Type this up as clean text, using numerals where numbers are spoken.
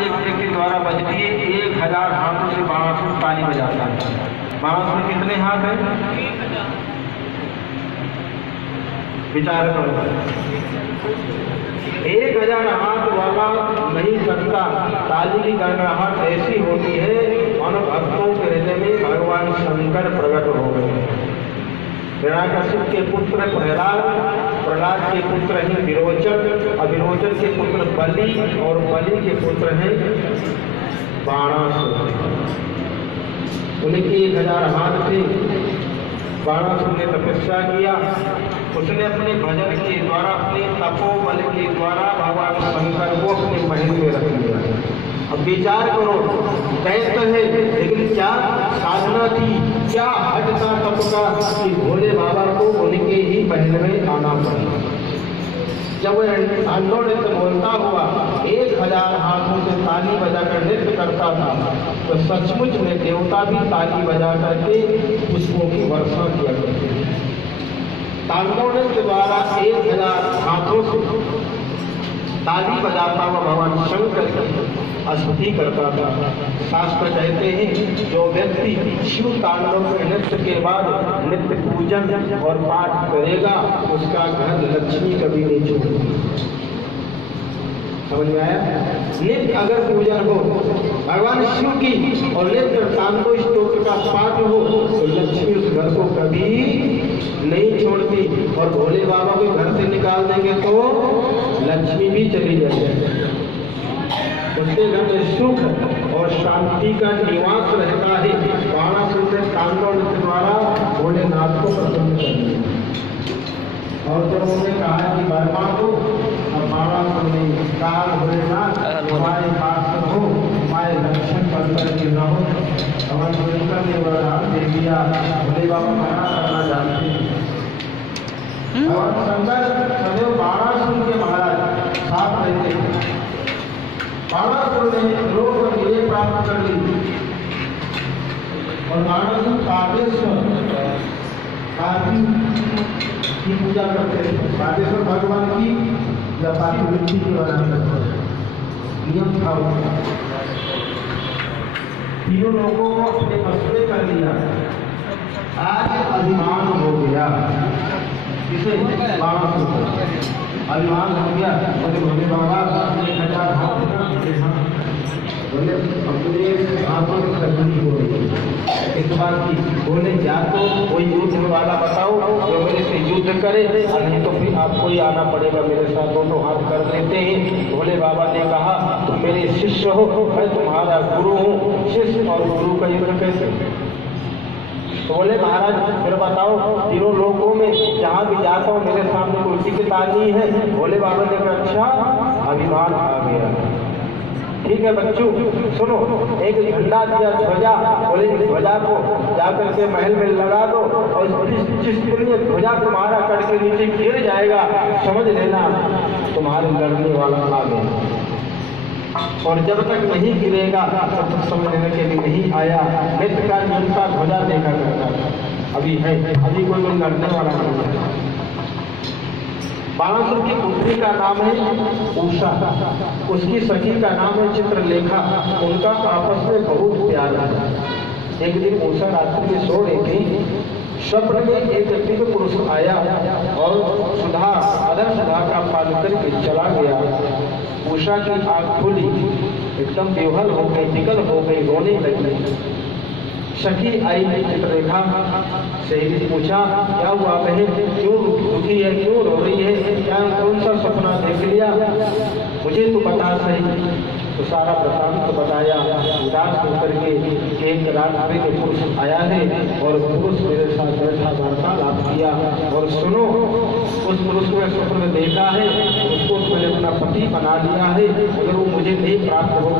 एक के द्वारा बजती है, 1000 हाथों से बाणासुर ताली बजाता है। बाणासुर कितने हाथ हैं? विचार करो। 1000 हाथ वाला नहीं सकता। ताली की गड़गड़ाहट ऐसी होती है मानो भक्तों के हृदय में भगवान शंकर प्रकट हो गए। हिरण्यकशिप के पुत्र प्रहलाद, प्रहलाद के पुत्र हैं विरोचन, और विरोचन के पुत्र बलि, और बलि के पुत्र हैं बाणासुर। उनके 1000 हाथ थे। बाणासुर ने तपस्या किया। उसने अपने भजन के द्वारा, अपने तपोबल के द्वारा भगवान शंकर को अपने महल में रख लिया। अब विचार करो, दैत्य है लेकिन क्या साधना थी, क्या हट था तप का कि भोले बाबा को उनके ही महल में आना पड़ा। जब वह नृत्य बोलता हुआ 1000 हाथों से ताली बजाकर नृत्य करता था तो सचमुच में देवता भी ताली बजा करके पुष्पों की वर्षा किया करते थे। तांडव नृत्य द्वारा 1000 हाथों से ताली बजाता हुआ भगवान शंकर की स्तुति करता था। शास्त्र कहते हैं जो व्यक्ति शिव तांडव के नृत्य के बाद नित्य पूजन और पाठ करेगा उसका घर लक्ष्मी कभी नहीं छोड़ेगी। समझ में आया? नित्य अगर पूजन हो भगवान शिव की और नित्य तांडव स्तोत्र का पाठ हो तो लक्ष्मी उस घर को कभी नहीं छोड़ती, और भोले बाबा को घर से निकाल देंगे तो लक्ष्मी भी चली जाएगी। उसके घर में सुख और शांति का निवास रहता है। बाणासुर ने तांडव नृत्य द्वारा भोलेनाथ को प्रसन्न कर दिया। और जब उन्होंने कहा कि वर्मा को, अब बाणासुर ने कहा भोलेनाथ हमारे पास हो, हमारे लक्ष्मण बंदर के न हो। भगवान शंकर ने वरदान दे दिया। भोले बाबा मना करना जानते हैं। भगवान शंकर सदैव बाणासुर के महाराज साथ रहते हैं। बाणासुर ने लोक विजय प्राप्त कर ली और बाणासुर कामेश्वर की पूजा करते थे। कामेश्वर भगवान की व्यापारी वृत्ति के नियम था। तीनों लोगों को अपने वश में कर लिया। आज अभिमान हो गया, इसे बाणासुर अभिमान हो गया। बोले भोले बाबा 1000 हाथ बोले अपने हाथों में तकलीफ हो रही। इस बात की बोले या तो कोई युद्ध वाला बताओ जो मेरे से युद्ध करे, नहीं तो फिर आपको ही आना पड़ेगा मेरे साथ। दोनों हाथ कर देते हैं। भोले बाबा ने कहा तुम मेरे शिष्य हो, मैं तुम्हारा गुरु हूँ। शिष्य और गुरु का युद्ध कैसे? तो बोले महाराज फिर बताओ, तीनों लोगों में जहाँ भी जाता हूँ मेरे सामने कोई टिकट आनी है। भोले बाबा ने कहा अच्छा, अभिमान आ गया। ठीक है बच्चों सुनो, एक झंडा दिया ध्वजा, बोले ध्वजा को जाकर के महल में लगा दो और जिस दिन ध्वजा तुम्हारा कट के नीचे गिर जाएगा समझ लेना तुम्हारे लड़ने वाला आ गया। और जब तक नहीं गिरेगा तब तक समझने के लिए नहीं आया। नित्य का जनता ध्वजा देखा करता था, अभी है, अभी कोई लड़ने वाला नहीं है। बाणासुर की पुत्री का नाम है उषा, उसकी सखी का नाम है चित्रलेखा। उनका आपस में बहुत प्यार है। एक दिन उषा रात्रि में सो रही थी। स्वप्न में एक व्यक्ति पुरुष आया और सुधा अदर सुधा का पान करके चला गया। उषा की आंख खुली, एकदम बेवहल हो गई, निकल हो गई, रोने लगी। सखी आई चित्रलेखा से पूछा क्या हुआ बहन, क्यों दुखी है, क्यों रो रही है, क्या कौन सा सपना देख लिया, मुझे तो बता सही। तो सारा वृत्तांत बताया। उदास होकर के एक रात्रि के पुरुष आया है और पुरुष मेरे साथ बैठा वार्तालाप किया। और सुनो, उस पुरुष को स्वप्न में देखा है, उसको मैंने अपना पति बना लिया है। अगर वो मुझे नहीं प्राप्त होगा